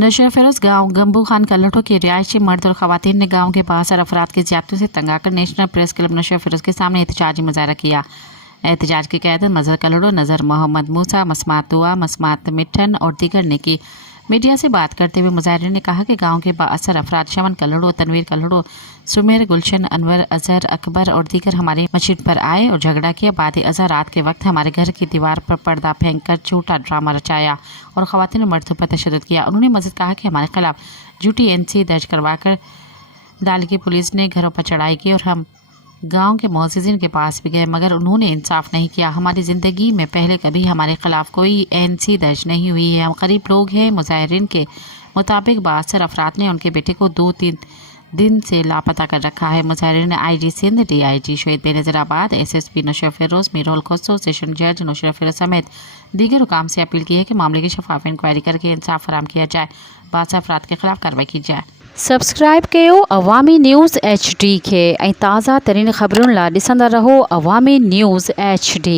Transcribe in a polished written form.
नशा फिरोज गांव गंबू खान कल्लटों के रिहायशी मर्द और खवातीन ने गांव के बाहर अफराद की ज्यादती से तंग आकर नेशनल प्रेस क्लब नशा फिरोज के सामने एहतजाजी मुजाहरा किया। एहतजाज की क़यादत मजहर कल्लटो, नज़र मोहम्मद मूसा, मस्मात दुआ, मस्मात मिठन और दीगर ने की। मीडिया से बात करते हुए मुजाहिरीन ने कहा कि गांव के बाअसर अफराद शमन कल्लटो, तनवीर कल्लटो, सुमेर, गुलशन, अनवर, अजहर, अकबर और दीगर हमारी मस्जिद पर आए और झगड़ा किया। बाद अज़हर रात के वक्त हमारे घर की दीवार पर पर्दा फेंक कर झूठा ड्रामा रचाया और ख़वातीन और मर्दों पर तशद्दुद किया। उन्होंने मज़ीद कहा कि हमारे खिलाफ झूठी NC दर्ज करवाकर डाल की पुलिस ने घरों पर चढ़ाई की और हम गांव के मुअज़्ज़िज़ीन के पास भी गए मगर उन्होंने इंसाफ नहीं किया। हमारी ज़िंदगी में पहले कभी हमारे खिलाफ कोई NC दर्ज नहीं हुई है। हम गरीब लोग हैं। मुजाहिरीन के मुताबिक बाअसर अफराद ने उनके बेटे को 2-3 दिन से लापता कर रखा है। मुजाहिरीन ने IG सिंध, DIG शहीद बेनज़ीराबाद, SSP नशा फिरोज, मीरुल खसरो, सेशन जज नशा फिरोज समेत दीगर हुकाम से अपील की है कि मामले की शफाफ इंक्वायरी करके इंसाफ फराहम किया जाए, बाअसर अफराद के खिलाफ कार्रवाई की जाए। सब्सक्राइब कयो अवामी न्यूज़ HD खे ऐं ताज़ा तरीन ख़बरुनि लाइ ॾिसंदा रहो अवामी न्यूज़ HD।